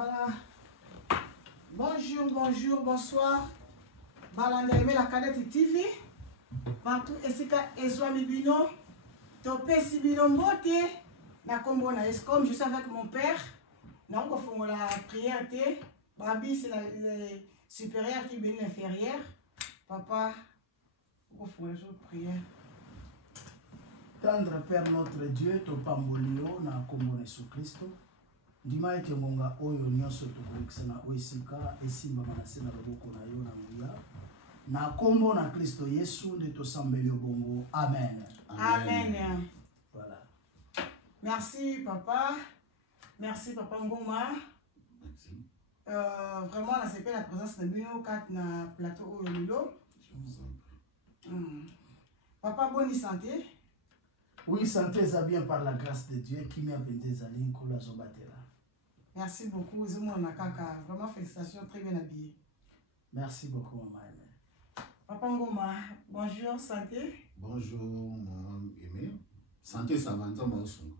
Voilà. Bonjour, bonjour, bonsoir. Balanda aimé la cadette TV. Partout, Esika Ezwami Bino. Topé Sibino Mbote. Na Kombo na Escom, je suis avec mon père. Na on fait la prière. Babi, c'est le supérieur qui bénit l'inférieur. Papa, on fait la prière. Tendre Père notre Dieu, Topambolio, na Kombo na Jésus-Christ. Ndima ete ngonga oyo nyonso tokolekisa na oesika esimba manase na loboko na yo na nguya na kombo na Kristo Yesu nde tosambeli obongo. Amen. Amen. Voilà. Merci papa. Merci papa Ngoma. Merci. Vraiment là c'est la présence de Bino kat na plateau oyo lilo. Je vous en prie. Papa bonne santé. Oui, santé ça bien par la grâce de Dieu qui m'a benté zali kola zobatela. Merci beaucoup, Zumona Kaka. Vraiment, félicitations, très bien habillé. Merci beaucoup, maman. Papa Ngoma, bonjour, santé. Bonjour, mon aimé. Santé, ça va, aussi.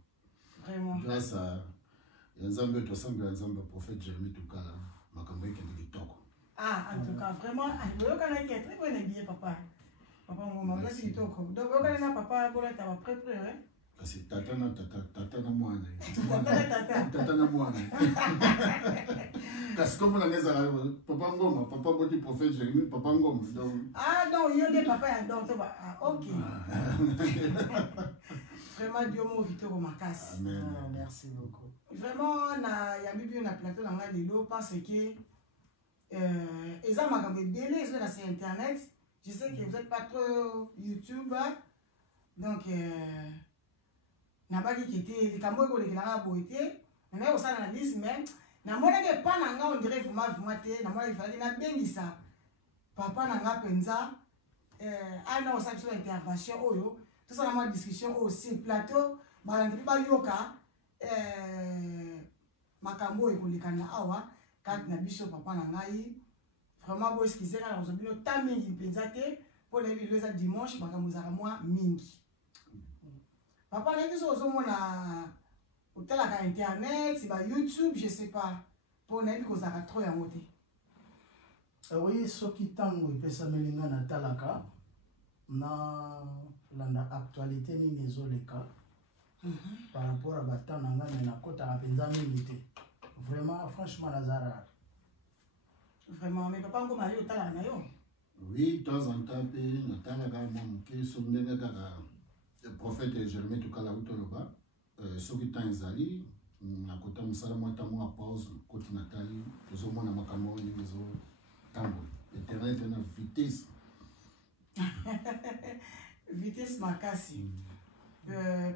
Vraiment. Grâce à Yanzambe, Yanzambe, prophète Jérémie Toukala, Makambo qui est Toko. Ah, en tout cas, vraiment, vous avez très bien habillé, papa. Papa Ngoma, vous avez Toko. Donc, vous avez papa, vous avez prêt, hein? C'est tatana mwana. Tatana mwana. Parce que comme on a les papa Ngoma, papa Boti prophète Jérémie, papa Ngoma. Ah non, il y a des papas donc ok. Vraiment Dieu m'a vite au macasse. Amen. Merci beaucoup. Vraiment na ya bibi na plateau dans la lilo parce que ils ont magambé délai sur internet. Je sais que vous n'êtes pas trop YouTube donc nabaki kité likambo ko lekela boité na osala na liste mais na mona ke pa na nga on dirait vraiment te na mona il fallait na bengisa papa na nga penza ana osala sur intervention oyo tout ça na discussion aussi plateau balandi ba yoka makambo ko lekana awa kat na biso papa na ngai vraiment bo excuser na rozobino ta mingi penza te pour les le dimanche makambo za moi mingi. Papa, les gens qui ont internet, YouTube, je ne sais pas. Pour les gens qui ont trop à monter. Oui, ce qui tango, il peut s'améliorer dans Talaka. Na l'actualité ni les cas par rapport à Batananga, mais na kota à Penzamilité. Vraiment, franchement, Nazara. Vraiment, mais papa, comment est-ce que oui, de temps en temps, qui sont le prophète Jérémie Toukala Utoloba, ceux qui sont Zali, à côté de Salam Watamo à pause, côté Nathalie, les hommes à Makamo, les autres tambours. L'internet est en vitesse. Vitesse Makassi.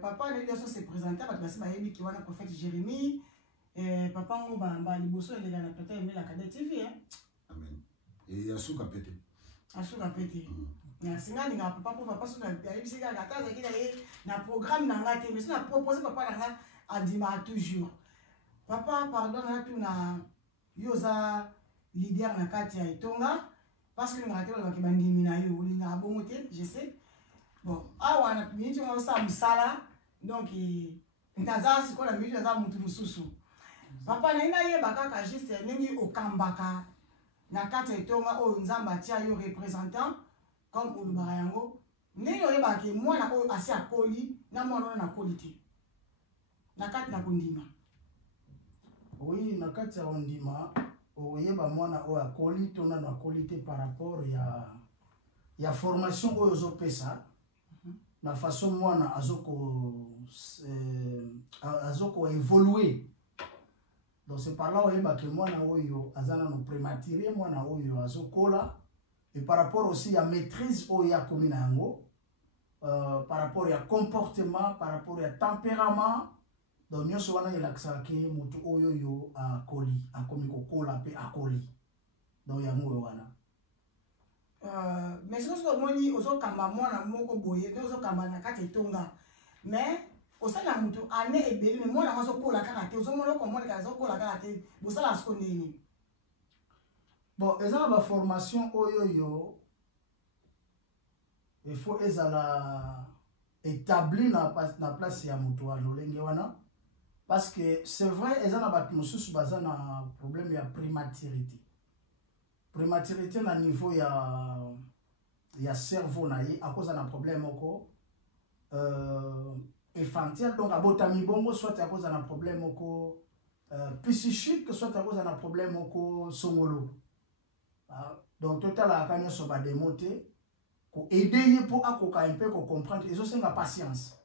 Papa, les gens se présentent parce que c'est qui est le prophète Jérémie. Papa, on va les bosser les gars, peut-être aimer la cadette TV. Amen. Et il y a sous capété. Asuka pété. Merci nga papa pour papa sur na bisika la case qui na programme na ngate mais na proposer papa na a dima toujours. Papa pardon na tout na yoza leader na kati ya Etonga parce que ngate ba kibandimi na yo linga bongote je sais. Bon, awa na miniti ngo sa musala donc ndaza siko na miniti za mutu mususu. Papa na ina ye bakaka juste nengi okambaka na kati ya Etonga oyo nzamba tia yo représentant comme olubaka yango ndenge oyeba ke mwana oyo asi akoli na mwana oyo nakoli te na kati na kondima. Oui, na kati ya ondima oyeba mwana oyo akoli to na akoli te par rapport ya formation oyo ozopesa na façon mwana azoko évoluer. Donc c'est par là oyeba ke mwana oyo azana no prématuré mwana oyo azokola. Et par rapport aussi à maîtrise au ya kominango, par rapport à comportement, par rapport à tempérament, donc nous sommes là que mutu oyo yo a koli, a komiko kola pe a koli. Donc ya mu wana. Mais ce que moni ozo kamba mwana moko boye, ozo kamba na kati Etonga. Mais osala mutu ane ebeli mais mwana maso kola kaka te, ozo mona ko mona ka zo kola kaka te, bosala skondeni. Bon, ils ont la formation oyo il faut ezala établi na place ya mutu wa lolenge wana Parce que c'est vrai, ils ont un problème de prématurité. Prématurité, au niveau il y a cerveau, à cause d'un problème infantile, donc à botami bongo, soit à cause d'un problème psychique, soit à cause d'un problème somolo. Donc, total, la canne soit démonté, pour aider pour un peu comprendre, ils ont la patience.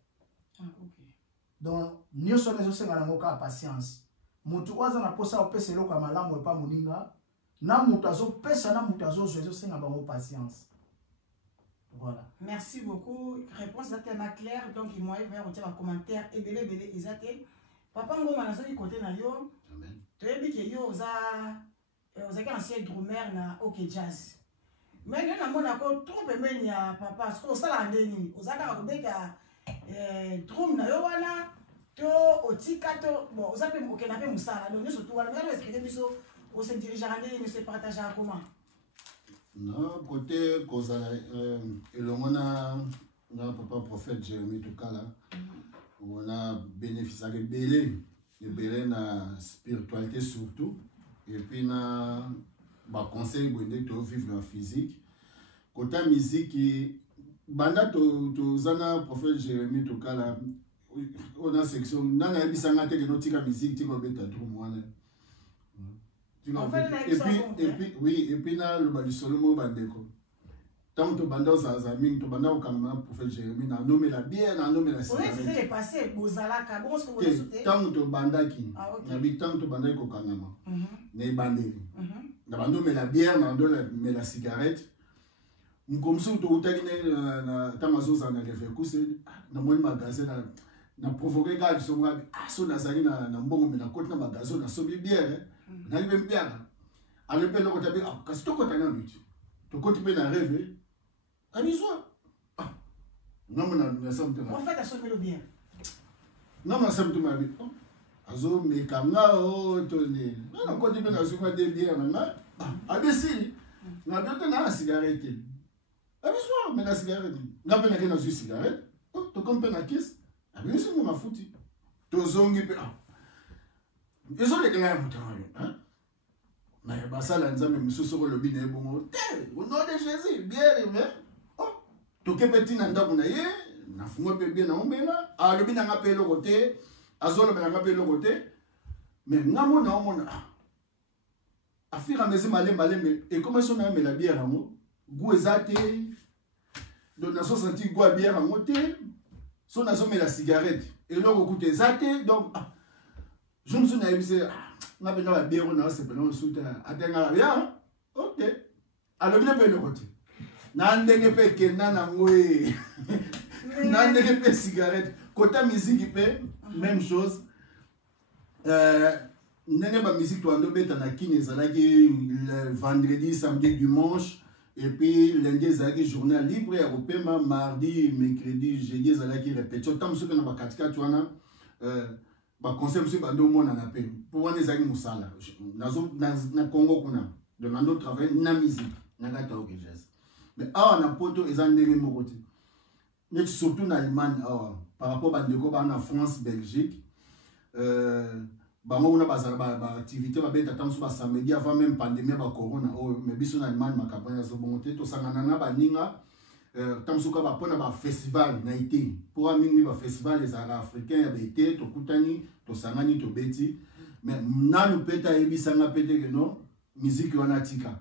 Donc, nous sommes la patience. Mutu waza na posa opese loka malamu epa muninga, na mutazo pesa na mutazo zozo senga bango patience. Voilà. Merci beaucoup. Réponse est tellement claire. Donc, il m'a envoyé un commentaire et belé exacté. Papa ngo manazo côté na yo. Amen. Tu as dit que yo oza ancien drummer na OK Jazz. Mais nous na mona ko trop pembeni ya papa, parce que osala ndeni, ozaka ko beka drum na yo wana to otika to bon ozape mo kenape musala. Donc nous surtout wana ngalo expliquer biso o se diriger ndeni, se partager comment. Non, côté Kozala, et le on a papa prophète Jérémie Toukala, on a bénéficié de belé na spiritualité surtout, et puis na conseil de vivre en physique. Côté musique, banda to zana prophète Jérémie Toukala, on a section, nana bisanga te que notika musique, tiko beta drum. Et puis là, le bali solo bandeko. Tant que banda zazamin, to banda au kamana prophète Jérémie, na nommé la bière, na nommé la cigarette. Oui, c'était passé, bozalaka, bon ce que vous avez. Tant que banda qui, tant que banda ko kanama, ne bandeli. Na bando mais la bière, na bando mais la cigarette. Mkomsu to utagine na tamazo za na lefekuse, na moni magasin na provoquer gars so nga so na zali na mbongo me na côté na magasin na so bière. Na libe mbiaka alepe loko tabi kasi to kota na lutte to koti pe na rêve abiso non na samte en fait à son bien non na samte ma bi azo me kanga o to ni na koti pe na suka de bière na abesi na dote na cigarette abiso me na cigarette na pe na ke na su cigarette to comme pe na kiss abiso mo mafuti to zongi pe ils ont les gars hein mais basala nzambe mususu ko lobi na ebongo au nom de Jésus bien mais oh to ke petit na ndako na ye na fungo pe bien na ombela a lobi na ngape lo côté azolo na ngape lo côté mais ngamo na omona afira mezi malembe et comment son na la bière ngo goût ezate donc na so senti goût bière ngo te so na so la cigarette et lo goût ezate donc je me suis dit, je vais bien, c'est pas le soutien. Attends, bien, ok. Alors, bien, le côté. N'andenge pe kena na ngwe. N'andenge pe cigarette. Côté musique, même chose. N'andenge pas musique, tu as deux bêtes na kine, ça le vendredi, samedi, dimanche. Et puis, lundi, ça journée libre. Et après, mardi, mercredi, jeudi, ça répétition. Tant que tu as 4 tu as ba conseil monsieur bando mona na pe pour wana ezaki musala na Congo kuna de nando travail na musique na kata OK Jazz mais awa na poto ezandenge moko te net surtout na Allemagne awa par rapport bandeko ba na France Belgique bango kuna bazala ba activité ba beta tanso ba samedi avant même pandémie ba corona mais biso na Allemagne makapanya zo bongo te to sangana na baninga tamsuka ba pona ba festival na été pour amingi ba festival les africains ya été to kutani to sangani to beti mais nanu peta ebisanga pete que non musique wana tika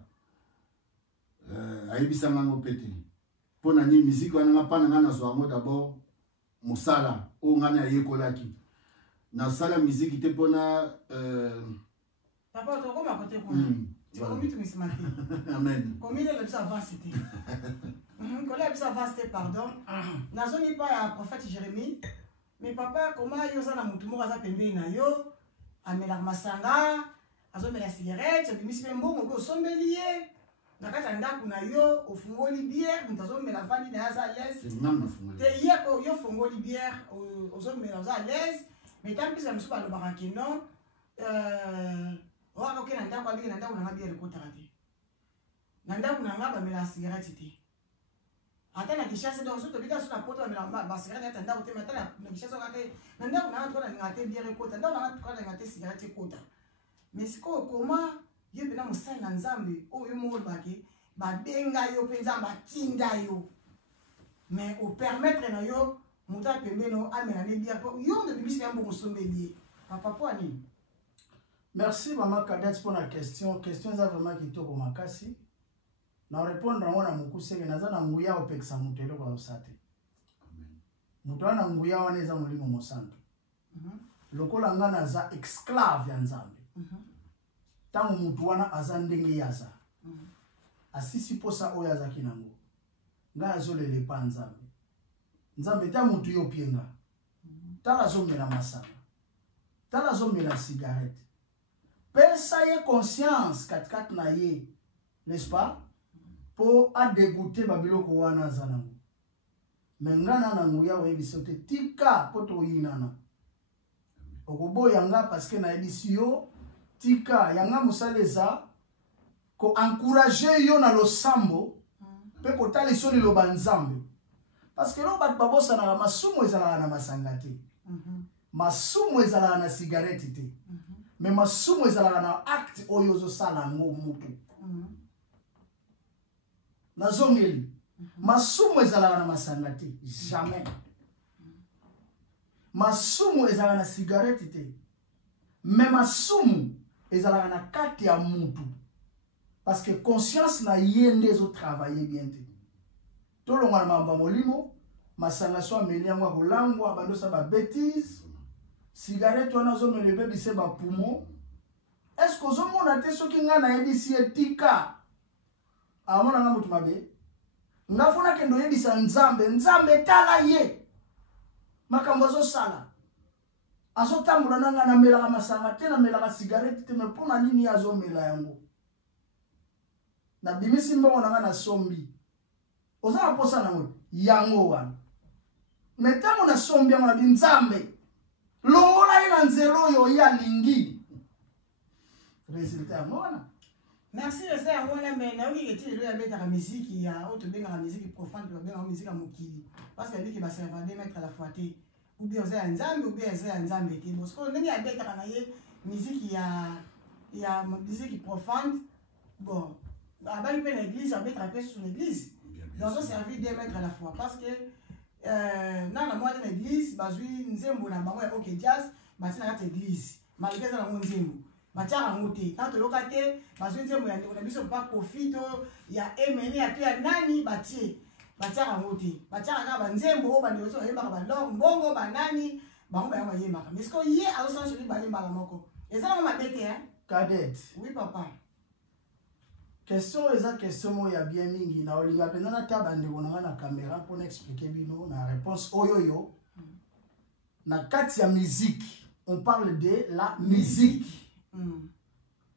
ayebisanga ngo pete pona ni musique wana ngapana ngana zo ngo d'abord musala o ngana yekolaki na sala musique te pona papa to koma côté kuna tu commis tout mismati amen combien de ça va c'était collègue ça va c'était pardon nazoni pas ya prophète Jérémie mais papa comment yo za na mutu moko za pembeni na yo amela masanga azomela cigarette bimisi pe mbongo ko sombeli ye na kata ndako na yo ofungoli bière mutazomela vandi na za l'aise te ye ko yo fungoli bière ozomela za l'aise mais tant que ça me soit le baraki non oaka okena ndako alingi na ndako na bière ko tarate na ndako na ngaba mela cigarette te ata na kishasa donc so tobika so na poto ba cigarette ata ndako te ata na kishasa kate na ndako na to na ngate biere kota ndako na to na ngate cigarette kota mais siko koma yebe na musai na nzambe oyo mo bake ba benga yo penza ba tinda yo mais au permettre na yo muta pembeno amena ne biere yo de bibisi ya mboko sombeli papa po ani. Merci maman Cadette pour la question ça vraiment qui toko makasi na répondre na mukuse na za na nguya opeksa mutelo kwa usate mutwana nguya waneza mulimo mosanto lokola ngana za esclave ya nzambe tangu mutwana aza ndenge yaza asisi posa oya za kinango nga zolele pa nzambe nzambe ta mutu yo pienga tala zomela masanga tala zomela cigarette pesa ye conscience kat na ye n'est-ce pas pour a dégoûter babiloko wana zanango mengana na nguya we bisote tika poto yinana okobo yanga parce que na edisio tika yanga musaleza ko encourager yo na losambo pe ko tali soni lo banzambe parce que lo bat babosa na masumo ezala na masangate masumo ezala na cigarette te mais masumo ezala na acte oyo zo sala ngo mutu na zongeli masumo ezala na masangate jamais masumo ezala na cigarette te mais masumo ezala na kati ya mutu parce que conscience na yende zo travailler bien te tolonga na mamba molimo masanga so ameli yango kolangwa bandosa ba bêtise cigarette wana zo me lebe bise ba poumon est-ce que zo mona te soki nga na yebisi etika amona nga mutu mabe ngafuna kendo yebisa nzambe tala ye makambo zo sala azo tambula nanga na mela masanga te na mela cigarette te me pona nini azo mela yango na bimisi mbongo nanga na sombi oza posa na ngo yango wana metango na sombi yango na binzambe longola ina nzelo yo ya lingi résultat mona. Merci de ça mona mais na oki eti le ya beta la musique ya auto benga la musique profonde to benga la musique mokili parce que lui qui va servir de mettre à la fois ou bien za nzambe ou bien za nzambe te parce que ndenge ya beta kana ye musique ya musique profonde bon abali pe na église abeta la sur l'église donc ça servir de mettre à la fois parce que na moi dans l'église bazui nzembo na bango ya OK jazz batina na église malgré ça na nzembo batiaka ngote na toloka te bazui nzembo ya na biso pa profito ya emene ya pe ya nani batie batiaka ngote batiaka ka banzembo ba ndezo yeba ba long mbongo ba nani bango ba yeba mais ce que yé alors ça je dis ba yeba moko et ça ma bête hein Cadette. Oui papa. Question eza question mo ya bien mingi na olinga pena na tabande bonanga na caméra pour expliquer bino na réponse oyoyo. Na kati ya musique, on parle de la musique.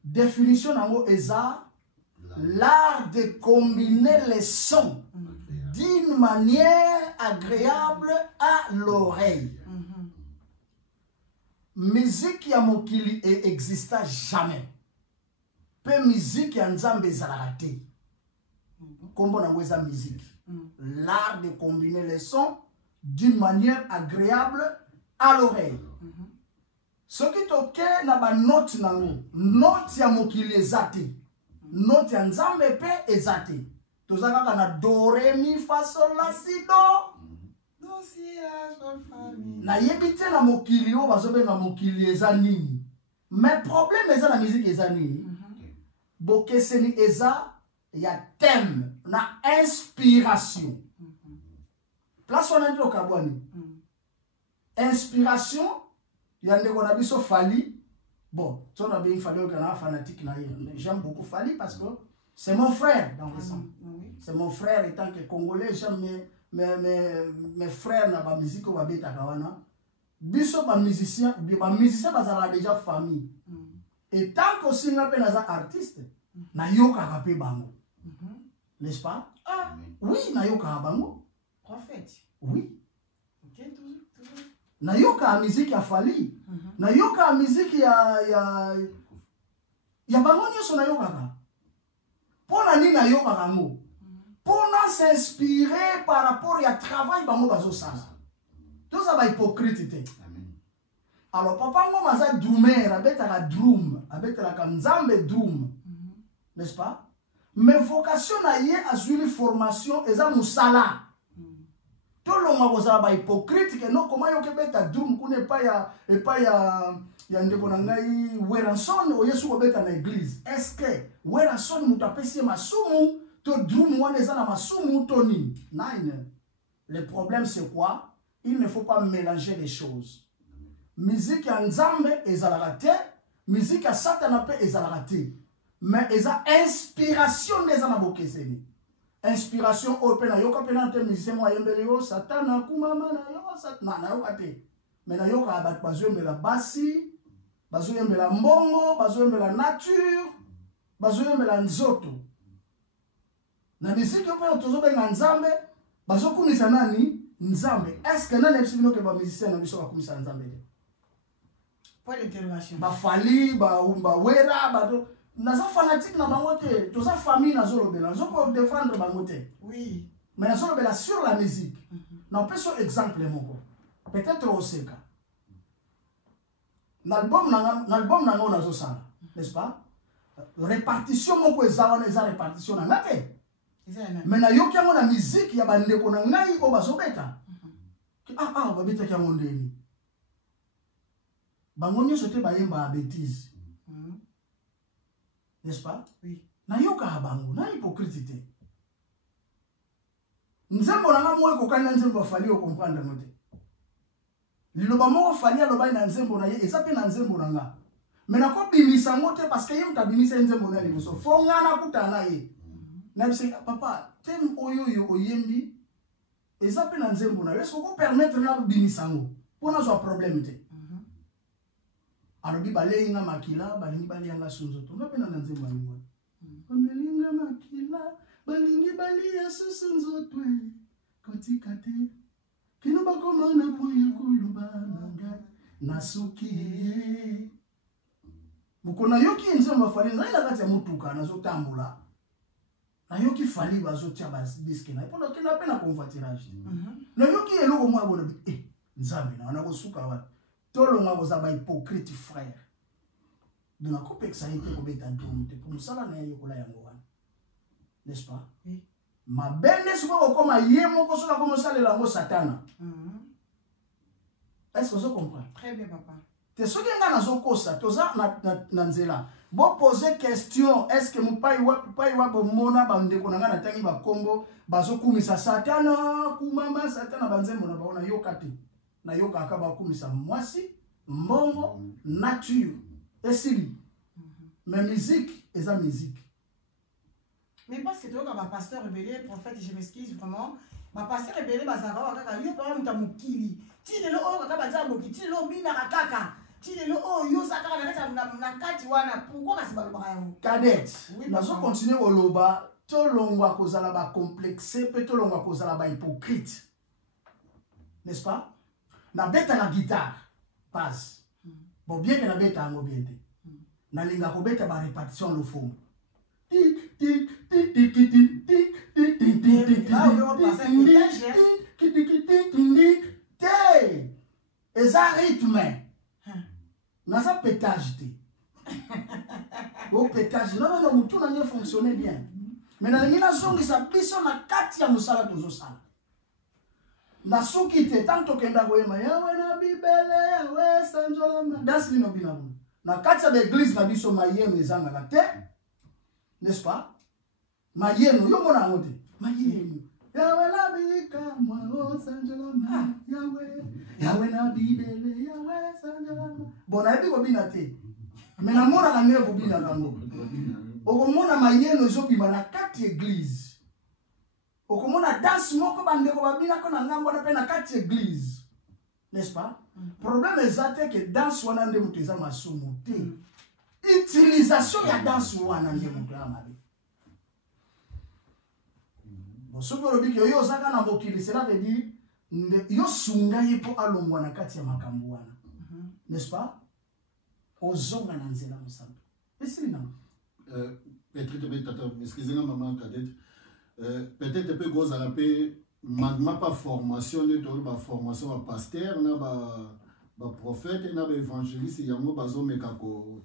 Définition nango eza l'art de combiner les sons d'une manière agréable à l'oreille. Musique ya mokili exista jamais. Pe musique ya nzambe ezalaka te. Kombo nango eza musique. L'art de combiner les sons d'une manière agréable à l'oreille. Ce qui toke na ba note nango, note ya mokili ezate. Note ya nzambe pe ezate. Tozaka na do ré mi fa sol la si do. Do si la sol fa mi. Na yebite na mokili o bazobenga mokili eza nini. Mais problème eza na musique eza nini. Bokeseni eza ya thème na inspiration. Place wana ndio kabwani. Inspiration ya ndeko na biso Fally. Bon, tu as bien Fally que fanatique na mais j'aime beaucoup Fally parce que c'est mon frère dans le sang. C'est mon frère étant que congolais, j'aime mes frères na ba musique ba beta kawana. Biso ba musicien bazala déjà famille. Et tant que aussi na pe naza artiste, na yoka kape bango. N'est-ce pas? Ah, oui, na yoka bango. Prophète. Oui. OK, toujours. Na yoka musique ya Fally. Na yoka musique ya bango nyoso na yoka ka. Pona nini na yoka kango? pour s'inspirer par rapport à travail bango bazo sala. Tout ça va hypocrite. Alors papa moi maza drummer abeta la drum, abeta la kanzambe drum. N'est-ce pas? Mais vocation na ye azuli formation eza musala. Tout le monde va hypocrite que non comment yo kebeta drum kune pa ya ndeko na ngai Weranson o yesu kobeta na église. Est-ce que Weranson mutapesi masumu to drum wana eza na masumu to nini? Nine. Le problème c'est quoi? Il ne faut pas mélanger les choses. Musique ya nzambe ezalaka te, musique ya satana pe ezalaka te. Mais eza inspiration neza na bokeseni. Inspiration open na yoka penante musicien mo yembeli yo satana kumama na yo satana na yoka te. Mais na yoka abat bazo yembela basi, bazo yembela mbongo, bazo yembela nature, bazo yembela nzoto. Na musique open tozo benga nzambe, bazo kumisa nani? Nzambe. Est-ce que nani ebisibino ke ba musicien na biso ba kumisa nzambe? Point d'interrogation. Ba fali, ba wera, ba do naza fanatique na bango te, toza famille na zolobela, nazo ko défendre bango te. Oui. Mais nazo lobela sur la musique. Na peso exemple moko. Peut-être au seka. L'album na ngo nazo sala, n'est-ce pas? Répartition moko ezawana eza répartition na ngate. Mais na yoki yango na musique ya bandeko na ngai o bazobeta. Babeta ki yango ndeni. Bango nyonso te bayemba bêtise. N'est-ce pas? Oui. Na yoka bango, na hypocrite. Nzembo na nga moye kokana nzembo fali o comprendre ngote. Liloba moko fali aloba na nzembo na ye, eza pe na nzembo na nga. Mais na ko bimisa ngote parce que ye mutabimisa nzembo na liboso. Fo nga na kutana ye. Na bise papa, tem oyo yo oyembi, eza pe na nzembo na ye, est-ce ko permettre na bimisa ngo? Pona zo problème te. Alobi balenga makila balingi balianga sunzoto ngape na nzembo yango bamelinga makila balingi balia sunzoto kotika te kino bakoma na poya kuluba nanga nasuki mukona yoki nzembo fali nzai na kati ya mutuka nazo tambula na yoki fali bazo tia bas diske na pona kina pe na convoiturage na yoki eloko mwa bona nzambe na wana kosuka wa tout le monde vous a hypocrite frère. De la complexité pour mettre en tourne pour nous ça na yokola yango wana. N'est-ce pas? Oui. Ma belle souvent comme yemo ko sola comme ça le lango satana. Est-ce que vous comprenez? Très bien papa. Te soki nga nazo kosa toza na nzela. Bo poser question, est-ce que mon pai wa bomona bandeko na nga na tangi ba kombo bazo kumisa satana, kumama satana banzembo na baona yokate. Na yoka akaba kumisa mwasi, mbongo, nature, esili. Mais musique, et ça musique. Mais parce que tu vois, ma pasteur rebellé, prophète, je m'excuse vraiment, ma pasteur rebellé, bazara, kaka, yo pa muta mukili. Ti le o kaka baza mukili, ti le bina kaka. Ti le o yo sakaka na kati wana, pourquoi kasi ba loba yango? Cadet. Nazo continuer au loba, to longwa kozala ba complexé, pe to longwa kozala ba hypocrite. N'est-ce pas? Na beta la guitare passe bon bien que na beta ngo bien te na linga ko beta ba répartition le fond tic tic tic tic tic tic tic tic tic tic te eza rythme na sa pétage te au pétage non mutu na nyo fonctionner bien mais na linga na songi sa biso na kati ya musala tozo sala. Na suki te tanto kenda koyema yawe na bibele yawe sanjolama das lino binabu na kati ya l'église na biso mayeno ezanga te, n'est-ce pas? Mayeno yo mona ngote mayeno yawe na bika mwa sanjolama yawe na bibele yawe sanjolama bona ebi ko bina te mais na mona ka ngeko bina kango okomona mayeno ezobima na kati église. Okomona danse moko bandeko babina ko na ngambo na pe na kati église. N'est-ce pas? Problème ezate que danse wana nde mutu eza masumu te. Utilisation ya danse wana nde mutu ya mabe. Bon soki olobi ke yo zaka na mokili cela veut dire yo sunga ye po alongwa na kati ya makambo wana. N'est-ce pas? Ozonga na nzela musamba. Esili na. Petri tata excusez-moi maman cadette. peut-être peut gros à la paix magma pas formation de tout ba formation ba pasteur na ba prophète na ba évangéliste yango bazo meka ko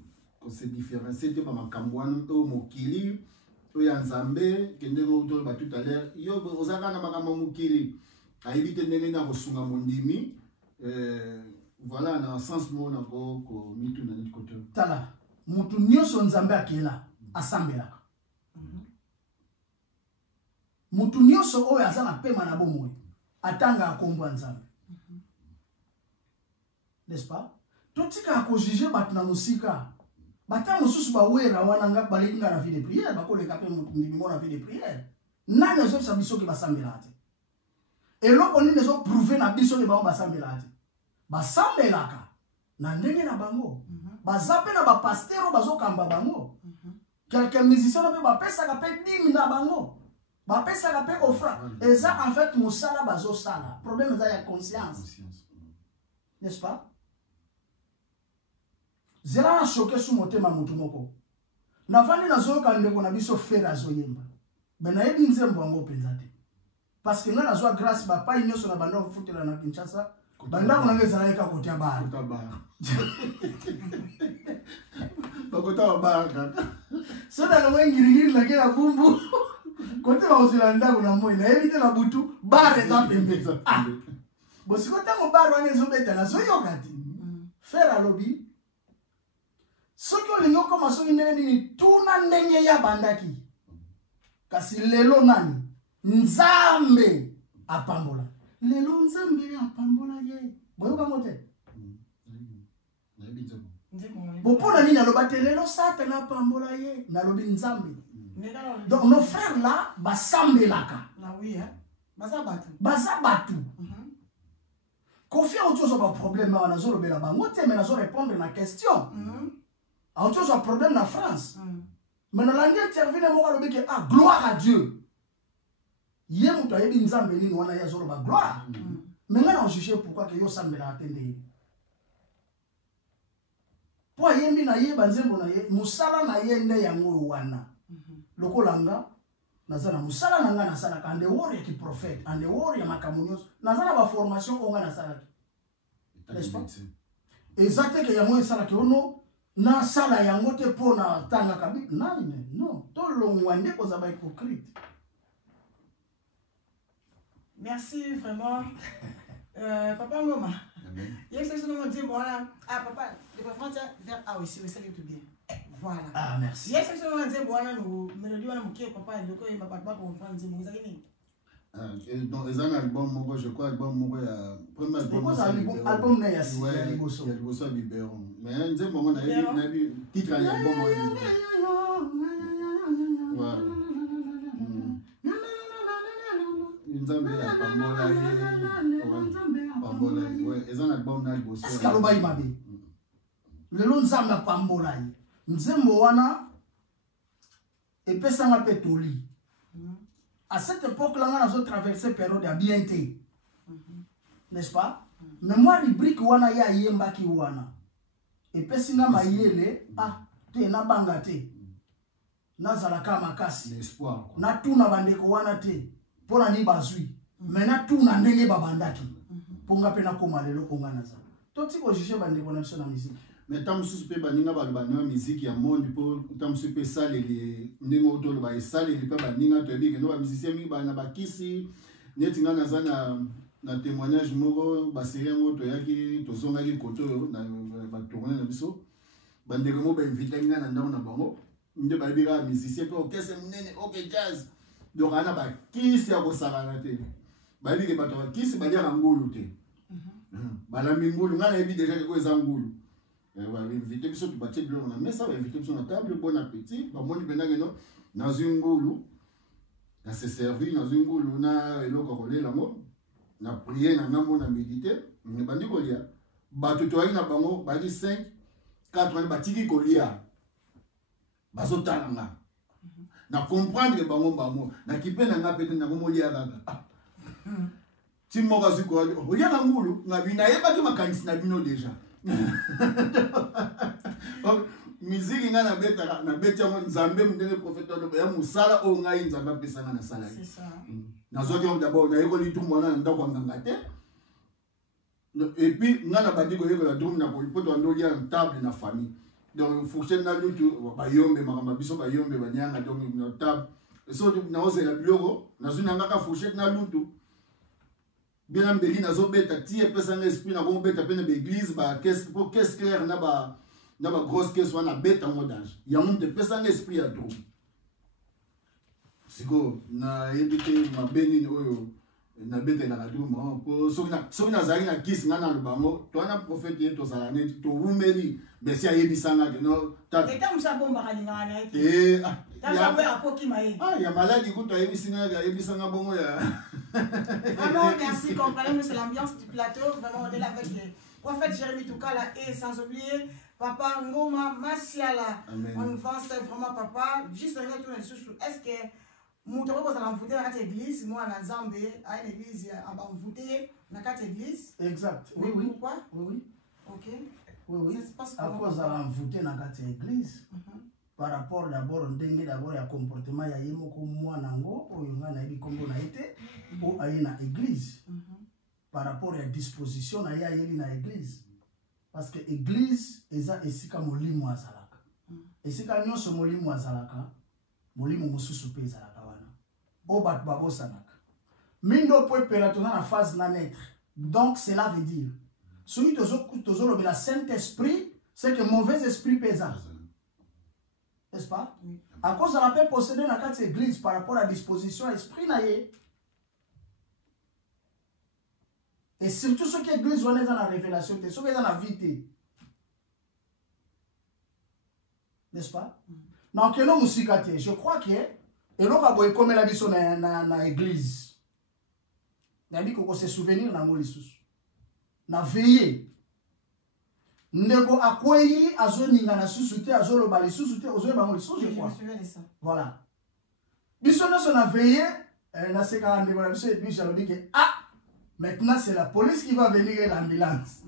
se différencier te ba makambwana to mokili to ya nzambe kende ngo to ba tout à l'heure yo ozaka na makambo mokili aibite ndenge na kosunga mondimi voilà dans sens mo na ko mitu na nit côté tala mutu nyonso nzambe akela asambelaka mutu nyonso oyo aza na pema na bomoi atanga akombwa nzambe n'est-ce pas totika akojuge bato na mosika bata mosusu bawera wana nga baleki nga na vie de prière bakoleka mpe ndimimo na vie de prière nani azopesa biso ke basambelaka te eloko nini ezoprouve na biso ke bango basambelaka te basambelaka na ndenge na bango baza mpe na bapastero bazokamba bango quelques musiciens mpe bapesaka mpe dimi na bango bapesaka mpe offrande eza en fait mosala bazosala problème eza ya conscience n'est-ce pas zela na choke su motema mutu moko navandi nazoyoka ndeko na biso fere azoyemba me nayebi nzembo yango mpenza te parce que nga nazwa grâce bapai nyonso na banda kofutela na Kinshasa bandako nanga ezala yeka kotia bara bakota babara kaka so nalongo ngirigiri nake na bumbu kote bakozela ndako na moi nayebi te na butu bara eza pembe bosiko ntango bara wana ezobeta nazoyoka te fere alobi soki olingi okoma soki ndenge nini tuna ndenge ya bandaki kasi lelo nani nzambe apambola lelo nzambe apambola ye boyoka mote bopona nini aloba te lelo satana apambola ye nalobi nzambe donc nos frères là basambelaka baza batu confia otozo ba problème wana nazolobela bango te mais nazo répondre na question autre un problème na France. Mais dans l'année intervient moi le que ah gloire à Dieu. Yé mutu ayebi nzambe nini wana ya zolo ba gloire. Mais nga na juger pourquoi que yo sambela atende. Po yembi na ye banzembo na ye musala na ye nde yango wana. Lokolanga nazana musala na nga na sala ka ande wori ki prophète ande wori ya makamunios nazana ba formation ko nga na sala. N'est-ce pas? Exactement que yango sala ke ono na sala yango te pona tanga kabi nani non to longwande ko za ba hypocrite. Merci vraiment papa Ngoma. Il y a quelque chose qui dit voilà ah papa les parents vers ah oui c'est tout bien. Voilà. Ah merci. Il y a quelque chose qui dit voilà nous mélodie wana mukie papa ndoko ye papa ko comprendre dit mongeza nini. Donc les albums moi je crois album moi premier album na ya liboso liboso biberon mais nze moment na bi titre ya album voilà nzambe ya pambola ye pambola ouais les album na liboso est-ce que aloba imabe lelo nzambe pambola ye nzembo wana epesanga petoli. À cette époque-là, on a traversé une période de bienté. N'est-ce pas? Mais moi, rubrique wana ya yemba ki wana. Et puis singa mayele, ah, te na banga te. Na zalaka makasi. L'espoir. Na tu na bandeko wana te. Pona ni bazui. Mais na tu na ndenge babandaki. Ponga pena koma lelo ponga naza. Toti ko juger bandeko na biso na musique. Mais tant que pe baninga balbana musique ya monde pour tant que pe sale les ndingo autour ba sale les pe baninga to bi que no ba musicien mi ba na ba kisi netinga na zana na témoignage moko ba série moto yaki to zonga li koto na ba tourner na biso bandeko mo ba inviter nga na ndako na bango nde ba bira musicien pe orchestre munene ok jazz donc ana ba kisi ya ko sarana te ba bi ke ba to kisi ba dia ngulu te ba la mingulu nga na ebi déjà ko ezangulu. On va inviter sur le bâtiment de la messe, on va inviter sur la table, bon appétit. On va inviter dans une goulou. On s'est servi dans une goulou. On a élocé l'amour. On a prié, on a médité. On a dit qu'on y a. Bateau toi, il y a 5, 4 ans, batiki qu'on y a. Baso talanga. Na comprendre que bango bango. Na kipe na ngapete na komoli ya gaga. Timoka ziko. Oya na ngulu. Na bina yeba ki makanisi na bino déjà. musique nga na beta mo nzambe mundele prophète oloba ya musala o ngai nzambe apesanga na sala. C'est ça. Nazoki d'abord na yeko litu mwana na ndako nganga te. Et puis nga na bandi ko yeko la drum na ko poto andoli ya table na famille. Donc fourchette na lutu ba yombe makamba biso ba yombe ba nyanga donc na table. So na ose la biloko na zuna ngaka fourchette na lutu. Bien mbeli na zo beta tie pesa nga esprit na ko beta pene be église ba qu'est-ce clair na ba grosse caisse wana beta modage. Ya monde pesa nga esprit ya trop. Siko na yebite mabeni oyo na beta na kaduma po so na zali na kiss nga na lubango to na prophète yeto sala net to wumeli besi ayebisanga ke no ta eta musa bomba kalinga na ete ta ba apoki mai ya maladi kuto ayebisanga bongo ya. Vraiment merci, comprenez c'est l'ambiance du plateau, vraiment on est là avec le prophète Jérémie Toukala et sans oublier Papa Ngoma Masiala. On pense vraiment papa juste un retour sous est-ce que Moutro vous allez voter dans cette église, moi en Zambie, à une église, on va voter dans cette église. Exact. Oui, oui. Pourquoi? Oui, oui. Ok. Oui, oui. À cause de la voter dans cette église, par rapport d'abord, d'abord, il y a comportement, il y a yemoko moi nango, ou yonga na ebi kombo na ete, ou aye na église. Par rapport à la disposition, na ya yeli na église. Parce que église, eza esika molimo azalaka. Esika nyonso molimo azalaka, molimo mususu pe ezalaka. Obat babo sanaka. Mindo po pela tona na phase na naître. Donc cela veut dire celui tozo le Saint-Esprit, c'est que mauvais esprit pesa. N'est-ce pas? Oui. À cause de la paix possédée dans cette église par rapport à la disposition esprit na ye. Et surtout ce qui est église on est dans la révélation, ce qui est dans la vie. N'est-ce pas? Donc non musikate, je crois que et l'on va boire comme la biso na église. Nabi koko se souvenir na molisus. Na veiller. Ndeko akweyi azoninga na susute azolo bali susute ozo ba molisus je crois. Voilà. Biso na so na veiller na seka ndeko na biso et puis j'allais dire que ah maintenant c'est la police qui va venir et l'ambulance.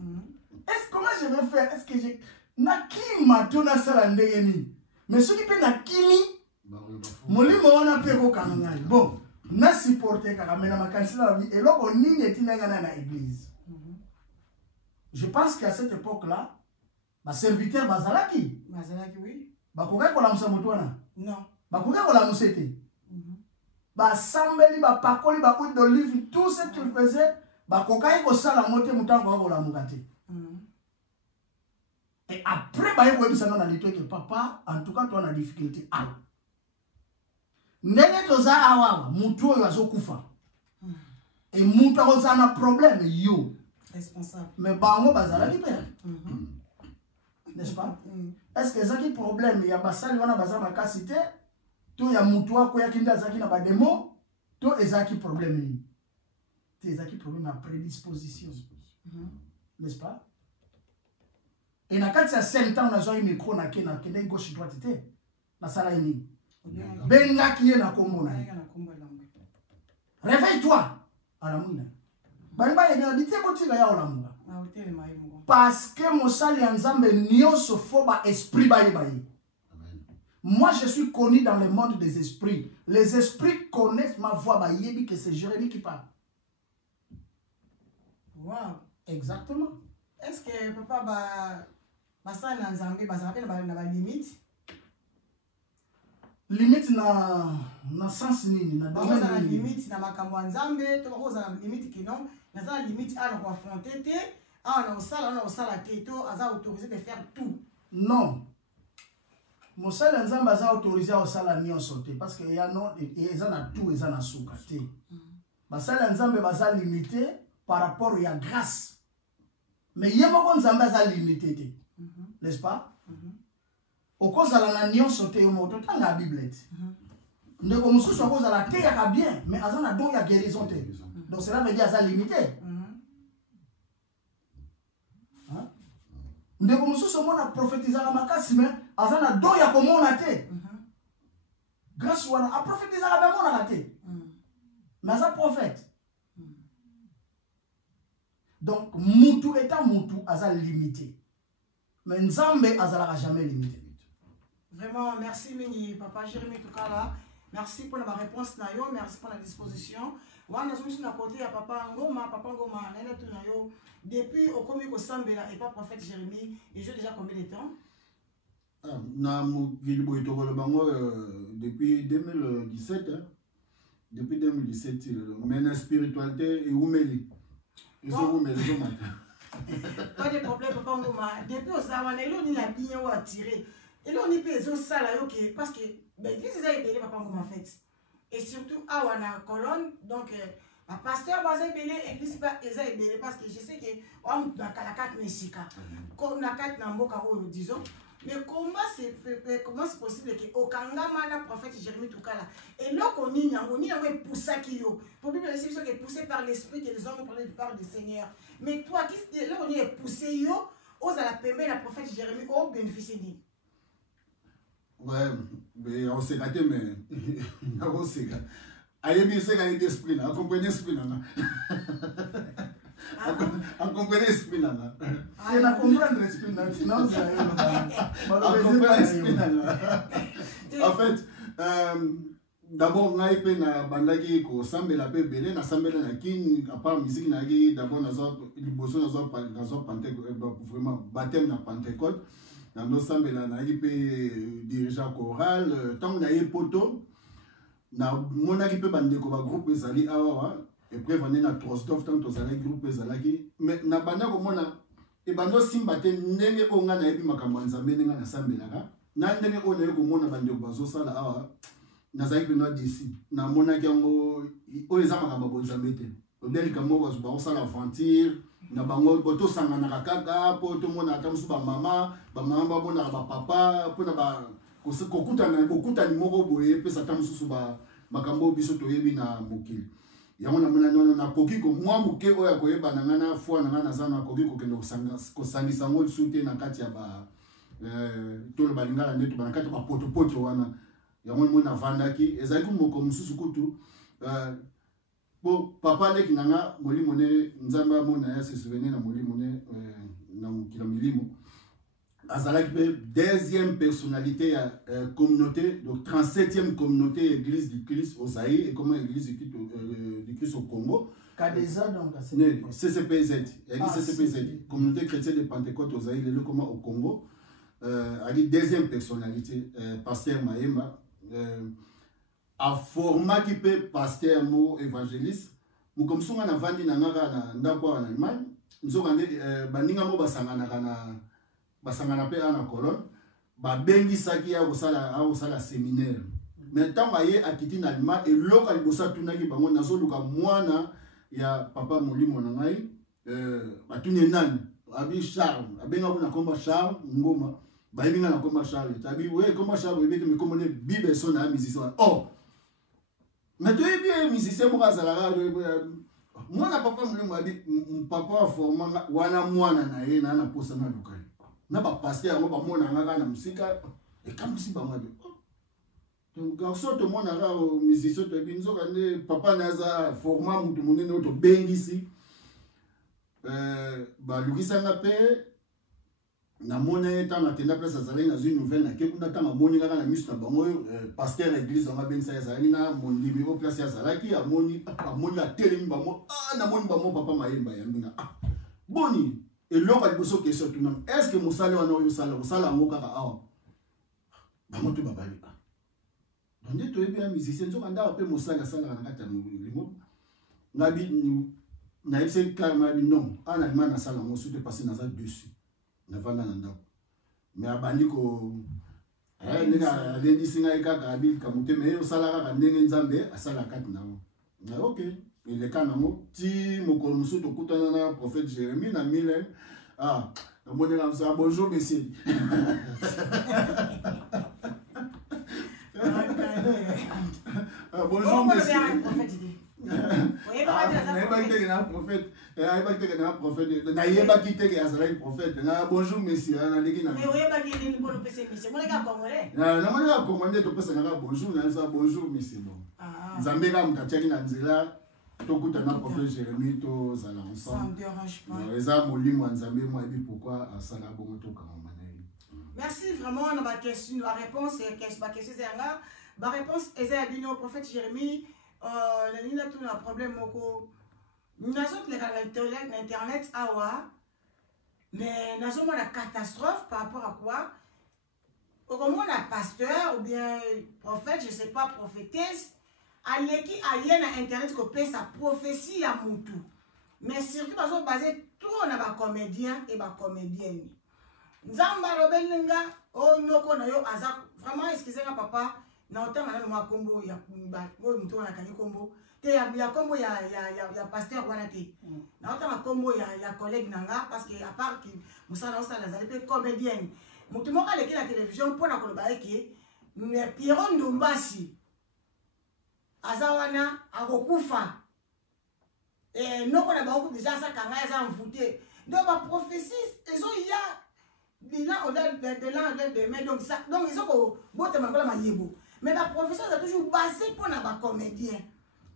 Est-ce comment je vais faire? Est-ce que j'ai na ki matona sala ndenge ni? Mais ce qui peut na kimi molimo wana pe ko kanangani bon na supporter kaka mena makansila la vie et loko nini etinanga na église. Je pense qu'à cette époque là ma serviteur bazalaki oui bakoka ko la musa moto wana non bakoka ko la musete ba sambeli ba pakoli ba huile d'olive tout ce qu'il faisait bakoka ko sala mote mutango ko la mukate. Et après ba yebo bisanga na litwe que papa en tout cas toi na difficulté ah ndenge toza awa mutu oyo azokufa et mutu akoza na problème yo responsable mais bango bazalaki pe n'est-ce pas est-ce que ezaki problème ya basali wana baza makasi te to ya mutu akoyaki nde azalaki na bademo to ezaki problème nini te ezaki problème ya prédisposition n'est-ce pas et na kati ya sel ntango nazwaki micro nakende gauche droite te nasala ye nini benga qui est na kombo na réveille-toi à la mouina bamba ye habité botika ya olamunga parce que mosali ya nzambe nyonso fo ba esprit ba ye. Moi je suis connu dans le monde des esprits. Les esprits connaissent ma voix ba yebi que c'est Jérémie qui parle. Wow, exactement. Est-ce que papa ba sali ya nzambe ba rappelle na ba limite? Limite na sens nini na domaine na limite na makambo nzambe to ko za limite kino na za limite à no affronter te a na osala te to aza autorisé de faire tout. Non. Mosala nzambe aza autorisé à osala nyonso te parce que ya no eza na tout eza na suka te. Basala nzambe baza limité par rapport ya grâce. Mais yemo nzambe aza limité te. N'est-ce pas? Okozala na nyonso te moto tanga bible te. Ndeko mususu okozala te ya bien mais azana don ya guérison te. Donc cela veut dire aza limité. Hein? Ndeko mususu mona prophétisera makasi mais azana don ya komona te. Grâce wana a prophétisera ba mona te. Mais aza prophète. Donc mutu eta mutu aza limité. Mais nzambe azala jamais limité. Vraiment, merci Mini, Papa Jérémy Toukala. Merci pour ma réponse, Nayo. Merci pour la disposition. Wana suis à côté à Papa Ngoma, depuis au commis au Sambela et pas prophète Jérémy, et j'ai déjà combien de temps? Depuis 2017, hein? Depuis 2017, mais la spiritualité est oumeli. Ils sont oumeli. Pas de problème, Papa Ngoma. Depuis au Sawana, il y a bien attiré. Et là, on y peut ça là, ok, parce que l'église a été Papa Ngoma en fait. Et surtout, à la colonne, donc, le pasteur Bazé Bélé, l'église pas été parce que je sais que on a 4 Messika, on a 4 Namboka, disons. Mais comment c'est possible que Okanga Mana, prophète Jérémy Toukala, et là qu'on y a poussé qui yo, pour bien c'est qui est poussé par l'esprit que les hommes par le Seigneur. Mais toi, là on est poussé yo, ose à la permettre la prophète Jérémy au bénéficier. Ouais, mais on s'est gâté, mais on s'est gâté. Aïe, bien, c'est gagné d'esprit là, on comprend l'esprit là. On comprend l'esprit là. C'est la comprendre l'esprit là, sinon ça on comprend l'esprit là. En fait, d'abord, on a été na bandaki ko sambela pe belé na sambela na kin à part musique na gi d'abord na zo liboso na zo Pentecôte vraiment baptême na Pentecôte. Dans nos sambela na gi pe dirigeant choral tant na poto na mona gi pe bandeko ba groupe ezali awa et puis vendre na Trostov tant to zala groupe ezalaki mais na banda ko mona e bando simba te ndenge o nga na yebi makambo nzambe nga na sambela ka na ndenge o na ko mona bandeko bazo sala awa nazali pena d'ici na mona kiango o eza makambo bonzambe te obeli kamo bazo ba sala aventure na bango boto sangana kaka po to mona ata musu ba mama ba bona ba papa po na ba kokutani moko boye pe sata mususu ba makambo biso toyebi na mokili yango na mona nono na koki ko mwa moke oya koyeba na ngana foi na ngana zana koki ko kendo kosangisa ngo sute na kati ya ba tolo balingala ndeto ba na kati ba poto wana yango mona vandaki ezali ko moko mususu kutu po papa leki nanga molimo ne nzamba mona ya se souvenir na molimo ne na mokila milimo azalaki pe deuxième personnalité à communauté donc 37e communauté église du Christ au Zaïre et comment église du Christ au Congo Kadeza donc CCPZ CCPZ communauté chrétienne de Pentecôte au Zaïre le comment au Congo a dit deuxième personnalité pasteur Maema a format qui peut pasteur mo évangéliste mu comme songa na vandi na ngaka na ndako en Allemagne nzoka nde baninga mo basangana kana basangana pe ana colonne ba bengi saki ya osala séminaire mais tant baye akiti na Allemagne et local bosa tunaki bango nazoluka mwana ya papa molimo na ngai batune nani abi Charles abenga kuna komba Charles ngoma baibinga na komba Charles tabi we komba Charles ebete me komone bible so na musicien oh mais tu es bien musicien mo azala mwana papa molimo abi papa forma wana mwana na ye na posa na lukai na ba pasteur yango ba mona ngaka na musika e kambusi ba mwabe donc garçon to mona ga musicien to binzo kande papa naza forma mutu munene to bengisi ba lukisanga pe na mona eta na tenda place azali na une nouvelle na kekunda tanga moni ngaka na misu na bango pasteur na église nga bensa ya zali na mon numéro place ya zalaki amoni la télé bango na moni bango papa mayemba ya mbinga boni et l'autre question question tout nom est-ce que musale wana oyo sala ngo kaka awa bango to babali donc to ebi musicien nzoka ndawa pe musala sala na kata mulimo ngabi na ese karma bi non ana mana sala ngo sute passer na za dessus na vanda na ndako mais abandi ko ndinga lendi singa ikaka abi kamute me sala kaka ndenge nzambe asala kati na na okay il est canamo ti mokolo musu to kutana na prophète Jérémie na mille mon élève ça bonjour messieurs bonjour messieurs bonjour messieurs bonjour messieurs Nzambe ka mkachaki na nzela tokutana prophète Jérémie to zala ensemble. Ça me dérange pas. Eza molimo Nzambe moi et pourquoi asala bongo to kama manai. Merci vraiment dans ma question, ma réponse c'est ma réponse est au prophète Jérémie. Il a tout un problème nous avons l'internet mais nous avons la catastrophe par rapport à quoi? Au moment un pasteur ou bien prophète, je ne sais pas, prophétesse, qui a na internet qui peut sa prophétie à Moutou. Mais surtout, nous avons basé tout sur les comédiens et les comédiennes. Nzamba Robelinga, oh noko na yo aza vraiment excusez-moi papa, na otanga na mwa kombo ya mto na kani kombo. Te ya kombo ya pasteur wana te. Na otanga kombo ya collègue nanga parce que à part ki musala osala za pe comédienne. Mutu moka leki na télévision pour na koloba eke Pierrot Ndombasi aza wana akokufa. Noko na ba ko déjà ça kanga za mfute. Donc ba prophétie ils ont il y a bilan au-delà de mais donc ils ont beau ma yebo. Mais la profession est toujours basée pour la comédien.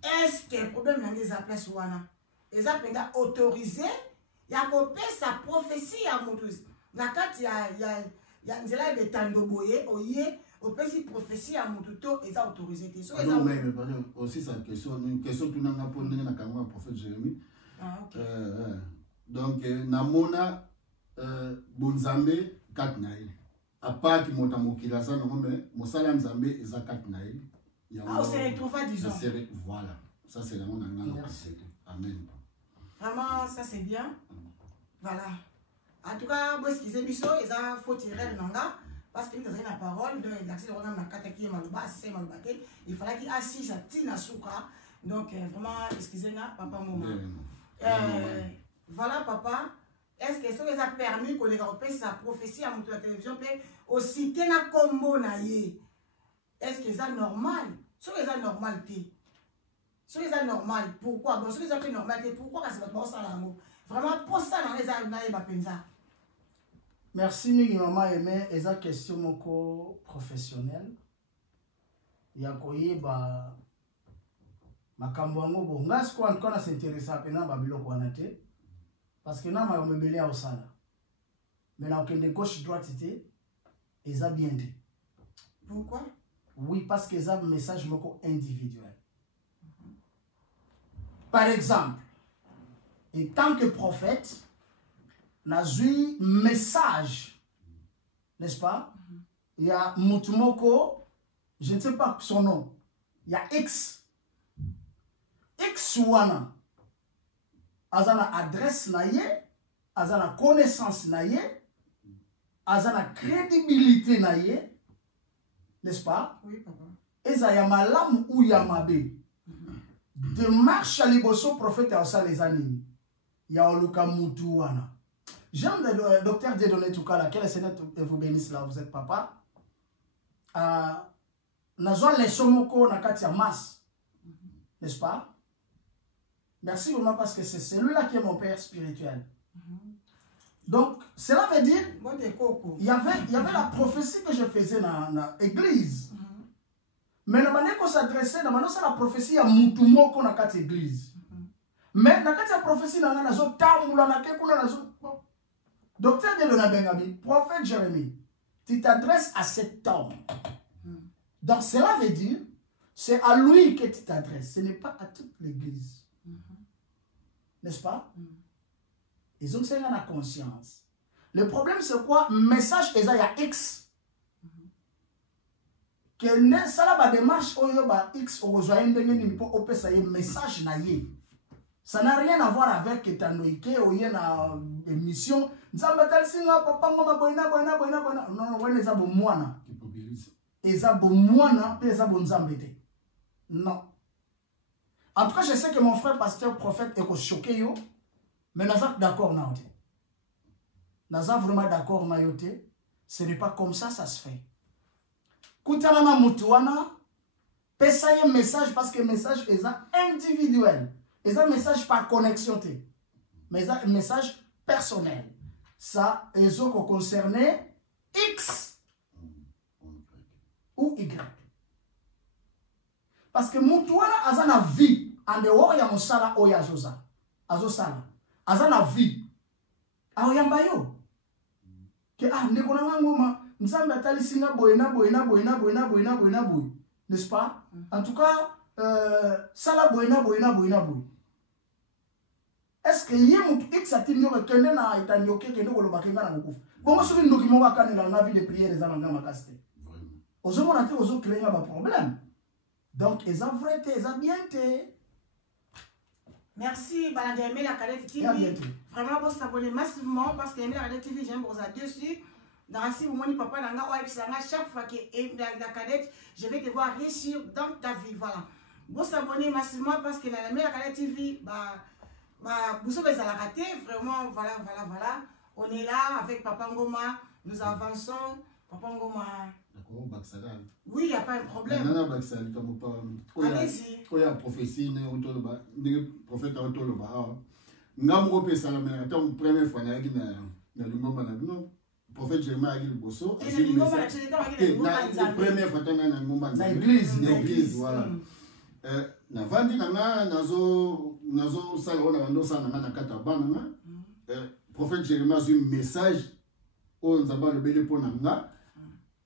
Est-ce que le problème dans les appels souana? Les appels autorisés, il y a copié sa prophétie à Moudous. La carte il y a des tandoboye, oye, au petit prophétie à Moudouto, ils ont autorisé. Non mais aussi sa question, une question tout n'a pas pour na kamwa prophète Jérémie. Ah OK. Donc namona bonzambe katnaï à part qui monta mokila ça non mais mosala nzambe eza katnaï on se retrouve disons voilà ça c'est la mon amen vraiment ça c'est bien voilà en tout cas moi excusez biso eza faut tirer nanga parce que nous avons la parole donc l'accès de rendre na kataki maluba c'est malubate il fallait qu'il assise à tina souka donc vraiment excusez-moi papa maman voilà papa. Est-ce que ça a permis que les Européens sa prophétie à la télévision peut aussi tenir combo naïe? Est-ce que c'est normal? C'est normal c'est normal. Pourquoi? Bon, c'est normal. Pourquoi c'est pas ça l'amour? Vraiment pour ça dans les naïe pensa. Merci mingi maman aimé eza question moko professionnelle. Ya koyeba makambo ngo bo ngas ko encore s'intéresser pena ba biloko wana te. Parce que na ma mebele au sala. Mais là aucun de gauche droite était eza bien dit. Pourquoi? Oui, parce que ça message moko individuel. Par exemple, en tant que prophète, n'a eu message, n'est-ce pas? Il y a Mutumoko, je ne sais pas son nom. Il y a X. X wana. Azana adresse naye, azana connaissance naye, azana crédibilité naye, n'est-ce pas? Oui, papa. Eza ya malamu ou ya mabe. De marche à liboso prophète à ça les années. Ya oluka mutu wana. J'aime le docteur Dieudonné Toukala, quel est Seigneur vous bénisse là, vous êtes papa. Nazwa les somoko na kati ya mas. N'est-ce pas? Merci vraiment parce que c'est celui-là qui est mon père spirituel. Donc, cela veut dire il y avait la prophétie que je faisais dans l'église. Mais la manière qu'on s'adressait, c'est la prophétie à Moutoumoko dans cette église. Mais dans cette prophétie, il y a un tamboula, docteur de Bengabi, prophète Jérémie, tu t'adresses à cet homme. Donc, cela veut dire, c'est à lui que tu t'adresses. Ce n'est pas à toute l'église. N'est-ce pas? Ils ont la conscience. Le problème, c'est quoi? Message, il y a X. Que ne sala ba démarche oyo ba X ozoa ndenge ni po opesa ye message na ye. Ça n'a rien à voir avec Etanoïke ou na émission. Nzamba talsinga papa ngoma boina. Non, wena eza bo mwana. Eza bo mwana pe eza bo nzambe te. Non. En tout cas, je sais que mon frère pasteur prophète est choqué yo, mais nous sommes d'accord na yote. Nous sommes vraiment d'accord na yote. Ce n'est pas comme ça ça se fait. Koutana na mutuana, pesa un message parce que le message est individuel. Et un message par connexion te. Mais un message personnel. Ça est concerné X ou Y. Parce que mutuana azana vie en dehors ya mosala oya azosala azana vie aoyamba yo ke ndeko na ngoma Nzambe atalisi na boye, n'est-ce pas? En tout cas, sala boye. Est-ce que yé moutou x atini yoke kende na itanyoke kende kolo bakenga na kukufa? Bongo soki ndoki mo wakane la vie de prière eza nanga makasite. Ozo mona te ozo créer ba problème. Donc eza vrai te, eza bien te. Merci Balade Aimé la Cadette TV. Vraiment pour s'abonner massivement parce que Aimé la Cadette TV j'aime pour ça dessus. Dans si vous moni papa nanga ouais chaque fois que la Cadette, je vais devoir réussir dans ta vie, voilà. Pour s'abonner massivement parce que Aimé la Cadette TV vous savez ça l'a raté vraiment voilà. On est là avec Papa Ngoma, nous avançons Papa Ngoma. D'accord, Baksala. Oui, il n'y a pas un problème. Nana Baksala comme pas. Allez-y. Oya prophétie né autoloba, né prophète autoloba. Ngamro pe salama attends première fois na lingomba na non. Prophète Jérémie Agil Bosso. Et le lingomba na première fois na lingomba na église, voilà. Na vandi nanga nazo sala ona ndo sana na kata bana prophète Jérémie a eu un message au Nzamba le bele pour nanga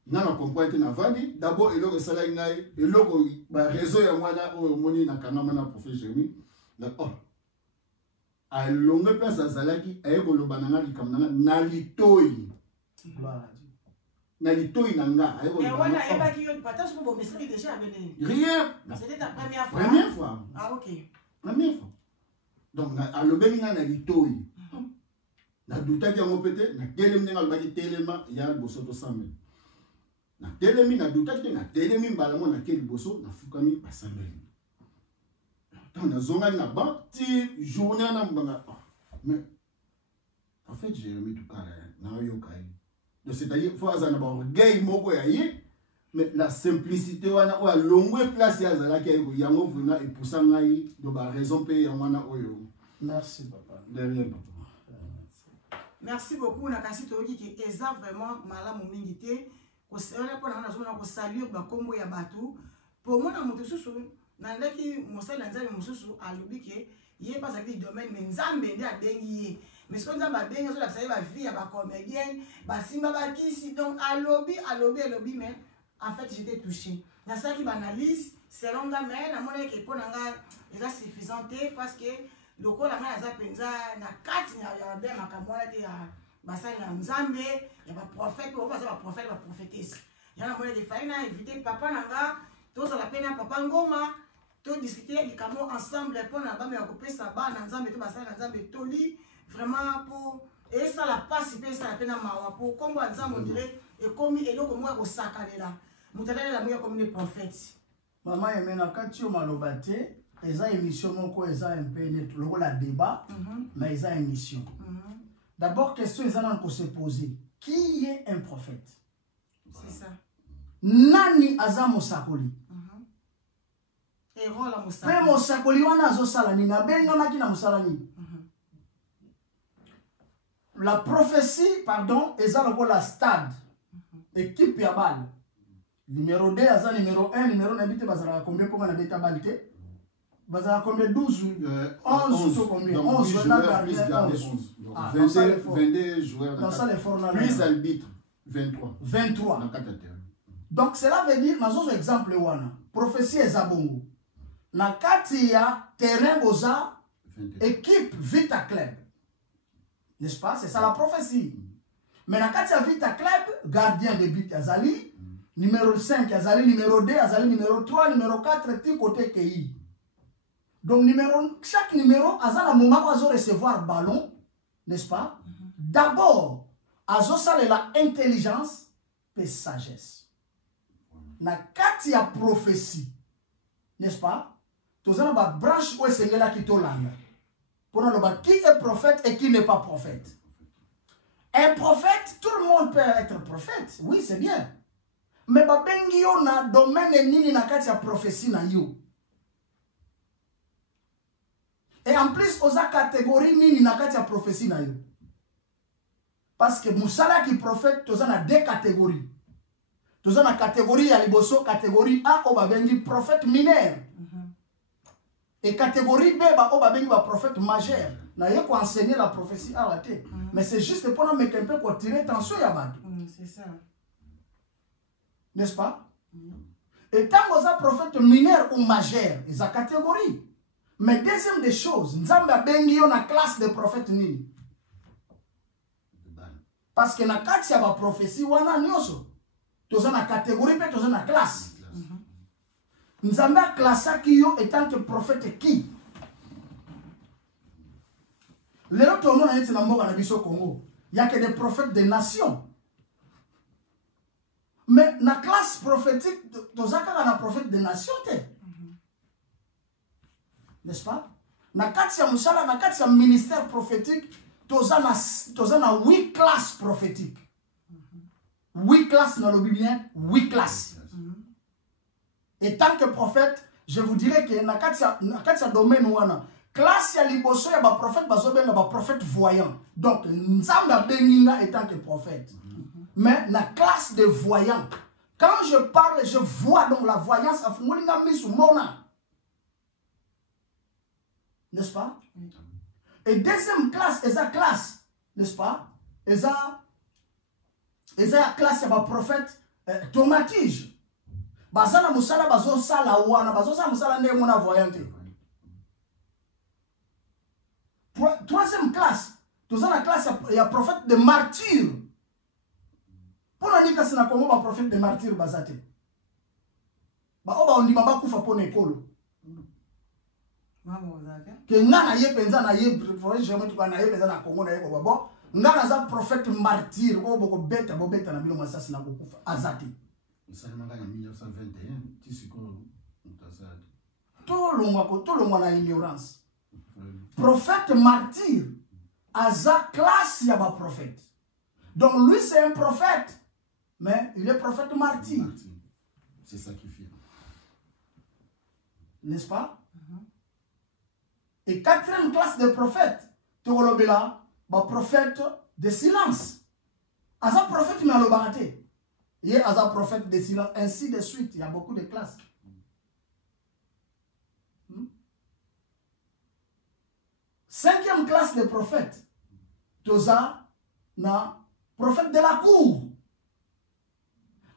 na comprendre na vandi d'abord eloko sala ngai eloko ba réseau ya mwana o moni na kanama na prophète Jérémie na a longue place azalaki ayeko bananga likamnanga na litoi nanga ayeko rien c'était ta première fois. Première fois. Ah ok. Première fois. Donc na lobeli na litoi na douta ki yango pete na telemi nga lobaki telema ya boso to sambe na telemi na douta ki na telemi mbala mo na keli boso na fukami basambeli tant na zonga na ba ti journée na mbanga mais en fait Jérémie tout cas na yo kai donc c'est-à-dire faut azana ba orgueil moko ya ye mais la simplicité wana o longwe place ya zala ki yango vuna et pour ça ngai do ba raison pe ya wana oyo. Merci papa. Derrière papa. Merci beaucoup. Nakasi toki ki eza vraiment malamu mingi te. Ko sala pona na zona ko saluer ba kombo ya batu. Pour moi na moto susu na ndaki mosala nzambe mususu alobi ke ye pas avec domaine mais nzambe ndi abengi ye. Mais ce qu'on nzambe abengi so la saye ba vie ya ba comédienne, ba simba ba kisi donc alobi mais en fait j'étais touchée. Na ça qui banalise selon nga mais na mona ke pona nga eza suffisant parce que loko la nga za penza na kati ya be makamwana te ya basali na nzambe ya ba prophète o ba za ba prophète ba prophétesse yana mona de faina éviter papa nanga to ça la pena papa ngoma to discuter likamo ensemble pour na ba me ko pesa ba na nzambe to basali na nzambe to li vraiment pour et ça la passe pe ça la pena mawa pour kombo nzambe on dirait et comme eloko mo ko sakalela mutadala la mo comme des prophètes maman yemena kati yo malobate. Eza émission moko eza un peu net la débat mais eza émission. D'abord question eza nan ko se poser qui est un prophète? C'est ça. Nani aza mosakoli? Et rola mosakoli. Pe mosakoli wana azo sala ni na benga maki na mosala ni. La prophétie pardon eza la stade équipe ya balle. Numéro 2 aza numéro 1 numéro na bité bazala combien pour na beta balle? Bazala combien 12 11 ou combien 11 22 joueurs dans ça l'effort plus arbitre 23 donc cela veut dire nazo exemple wana prophétie ezabongo na kati ya terrain boza équipe Vita Club, n'est-ce pas? C'est ça la prophétie. Mais na kati ya Vita Club gardien de but azali numéro 5 azali numéro 2 azali numéro 3 numéro 4 ti côté KI. Donc, chaque numéro, à un moment où recevoir ballon, n'est-ce pas? D'abord, à la intelligence et sagesse. Na kati ya prophétie, n'est-ce pas? Tous la branche où est là qui tolanda. Pour nous, qui est prophète et qui n'est pas prophète. Un prophète, tout le monde peut être prophète. Oui, c'est bien. Mais babengi yo na domaine nini na kati ya prophétie na yo. Et en plus, aux catégories nini na kati ya prophétie na yo. Parce que musala qui prophète, tous a deux catégories. Tous a catégorie ya liboso, catégorie A, oba bengi prophète mineur. Et catégorie B, oba bengi ba prophète majeur. Na yo ko enseigner la prophétie à la tête. Mais c'est juste pour nous mettre un peu pour tirer tension ya batu. C'est ça. N'est-ce pas? Et tant que ça prophète mineur ou majeur, ils ont catégorie. Mais deuxième des choses, nous avons une classe de prophètes nini. Parce que na kati ya ba prophétie wana nyoso. Toza na catégorie pe toza na classe. Nous avons classé qui yo étant que prophète qui. Les autres on a été na mboka na biso Congo. Il y a que des prophètes des nations. Mais la classe prophétique, nous avons un prophète des nations. N'est-ce pas? Na kati ya musala, na kati ya ministère prophétique, nous avons 8 classes prophétiques. 8 classes dans le Bible, 8 classes. Et tant que prophète, je vous dirais que na kati ya domaine wana, classe ya liboso ya ba prophète bazobenga ba prophète voyant. Donc nzamba beninga étant que prophète. Mais la classe de voyants, quand je parle, je vois donc la voyance à Fumolinga Misumona. N'est-ce pas? Et deuxième classe, esa classe, n'est-ce pas? Esa classe, c'est un prophète tomatige. Bazana musala bazo sala wana, bazo sala musala ne mona voyante. Troisième classe, nous avons la classe, il y a prophète de martyr. Pour la nika sina kongo ba prophète de martyr bazate. Ba oba ondima ba kufa pona ekolo. Mama ozaka. Ke ngana ye penza na ye prophète jamais tu na ye penza na Congo na ye ko babo. Ngana za prophète martyr ko boko beta na bilo masasi na kufa azate. Isalima nga 1921 tisiko mutazade. Tout le monde a ignorance. Prophète martyr aza classe ya ba prophète. Donc lui c'est un prophète. Mais il est prophète martyr. C'est sacrifié. N'est-ce pas? Et quatrième classe de prophètes, tu vois prophète de silence. Asa prophète mais le baraté. Il y a asa prophète de silence, ainsi de suite. Il y a beaucoup de classes. Cinquième classe de prophètes, toza na prophète de la cour.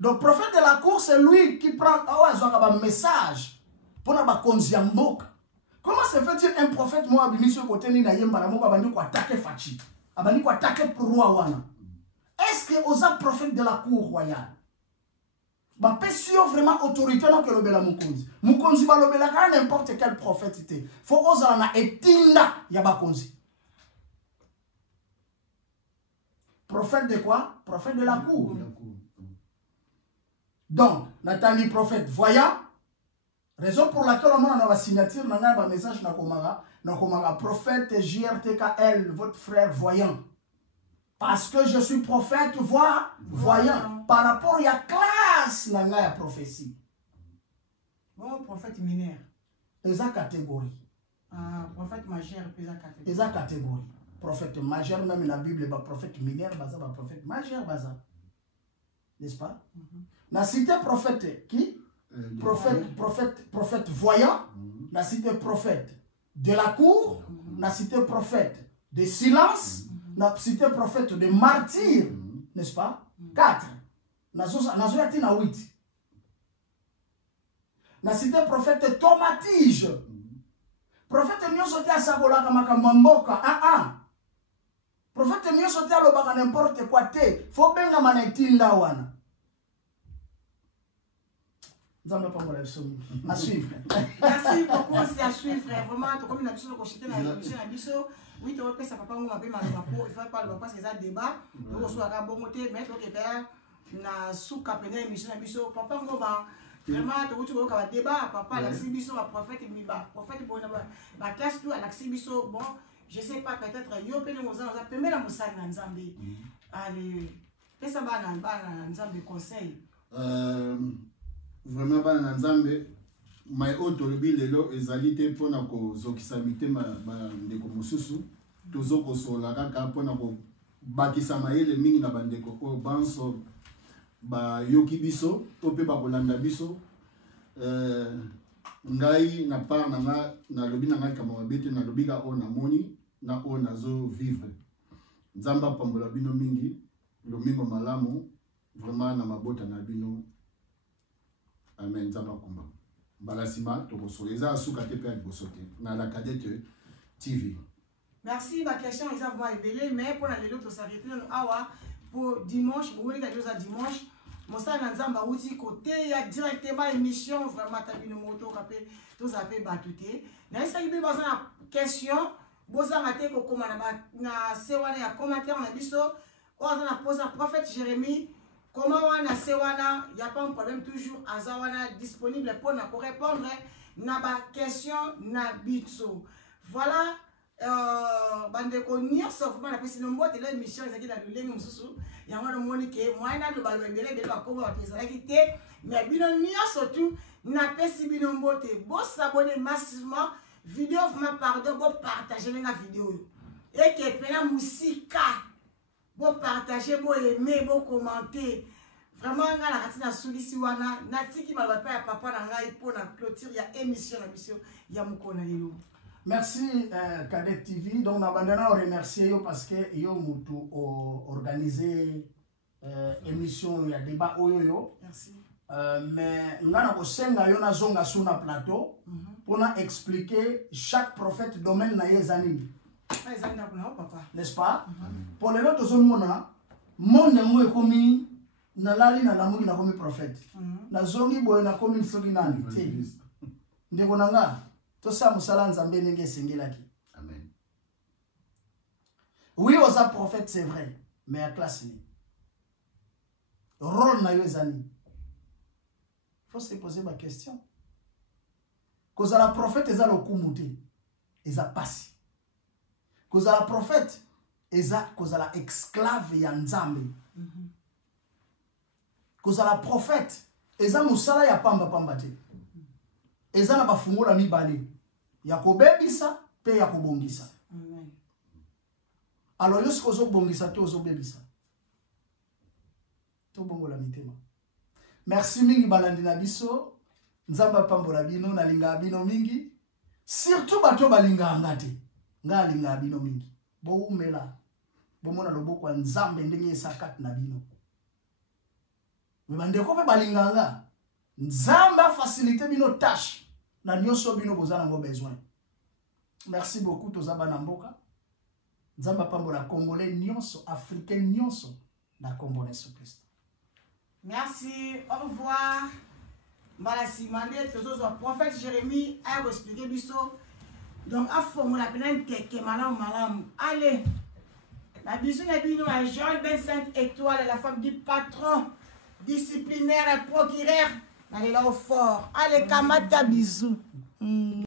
Donc, prophète de la cour, c'est lui qui prend un message pour la konziamboka. Comment se fait-il un prophète moi abimi sur côté ni na yemba na mo abandi ko attaquer Fachi, abandi ko attaquer pour roi wana? Est-ce que osa prophète de la cour royale? Ba pesio vraiment autorité non que lobela mukonzi. Mukonzi ba lobela ka n'importe quel prophète était. Faut osa na etinda ya ba konzi. Prophète de quoi? Prophète de la cour. Donc, Nathalie prophète voyant, raison pour laquelle on a la signature, on a un message na komara prophète JRTKL, votre frère voyant. Parce que je suis prophète voyant. Par rapport à la classe na la prophétie. Bon, prophète mineur. Esa catégorie. Ah, prophète majeur, esa catégorie. Esa catégorie. Prophète majeur, même dans la Bible, il y a prophète mineur, il y a prophète majeur. N'est-ce pas? La cité prophète qui? Prophète voyant. La cité prophète de la cour. La cité prophète de silence. La cité prophète de martyr. N'est-ce pas? 4. La cité 8. La cité prophète tomatige. Prophète n'y a sauté à Sabola Kamakambamboka. Prophète n'y a sauté à l'obaka n'importe quoi te. Faut bien la manetinda wana. À suivre. Merci beaucoup, c'est à suivre. Vraiment, comme il a dit sur le cochité, oui, tu repères ça, papa, on m'a fait mal au il faut pas le parce que ça débat. Nous reçoit à bon côté, mais donc, na sous capitaine émission biso papa on va vraiment tu vois débat papa la biso la prophète prophète bon la classe tout à la biso bon je sais pas peut-être yo pele mo za pemela musali na nzambe allez pesa bana nzambe conseil vraiment bana nzambe mai otolobi lelo ezali te pona ko zokisa mitema ba ndeko mosusu tozoko sola kaka pona ko bakisa mayele mingi na bandeko ko banso ba yoki biso to pe ba kolanda biso ngai na part na lobi na ngai kama mabete na lobi ka ona moni na ona zo vivre nzamba pambola bino mingi lomingo malamu vraiment na mabota na bino eza makumba mbala nsima tokosola eza asuka te mpe ya liboso te na la Cadette TV. Merci, ma question est vraiment révélée, mais pour les autres, ça s'arrête pour dimanche, vous voulez quelque chose à dimanche. Mon sang Nzamba outi côté, il y a directement émission, vraiment, t'as une moto, tous avez battuté. Mais ça, il y a une question, vous avez été comme na sewana ya commentaire, on a dit ça, on a posé un prophète Jérémie, comment on a sewana, il n'y a pas un problème, toujours, Azawana disponible pour nous répondre, na ba question, na bitso. Voilà. Bandeko nyonso vraiment napesi no mbote la émission ezaki na lolenge mosusu yango na moni ke mwana lo balo ebele bele bakoma bapezalaki te mais bino nyonso tu napesi bino mbote bo s'abonner massivement vidéo vraiment pardon bo partager na vidéo et que pena musika bo partager bo aimer bo commenter vraiment nga la katina sulisi wana natiki malapa ya papa na ngai pour na clôture ya émission ya mukona lelo. Merci Cadette TV. Donc, nous allons remercier parce que nous avons organisé émission, il y a débat. Merci. Mais nous avons zonga sur le plateau pour expliquer chaque prophète domaine na yezani. N'est-ce pas? Pour les autres zones, monde est comme na lali na lamu na comme prophète. Na zongi boy na comme soki nani. Ndeko nanga. Tout ça, Moussala Nzambé Nenge Sengelaki. Amen. Oui, aux prophètes, c'est vrai, mais à classe. Rôle na yezani. Il faut se poser ma question. Cause la prophète, ils ont le kumute. Ils ont passé. Cause la prophète, ils ont la esclave ya Nzambe. Cause la prophète, ils ont Moussala ya pamba pambate. Eza na bafungola mibale ya kobebisa pe ya kobongisa. Amen. Alors yo sikozo bongisa to zo bebisa. To bongola mitema. Merci mingi balandi na biso. Nzamba pambola bino na linga bino mingi. Surtout bato balinga ngate. Nga linga bino mingi. Bo umela. Bo mona loboko Nzambe ndenge sakat na bino. Mebande ko pe balinga nga. Nzamba facilite bino tâche na nyonso bino bozana ngo besoin. Merci beaucoup tozaba na mboka. Nzamba pambola congolais nyonso africain nyonso na kombo na Yesu Christ. Merci, au revoir. Malasi mandé tozo prophète Jérémie a expliqué biso. Donc a formé la peine que malam. Allez. La biso na bino à Jean 25 étoiles la femme du patron disciplinaire et procureur. Allez là au fort. Allez, kamata bisous.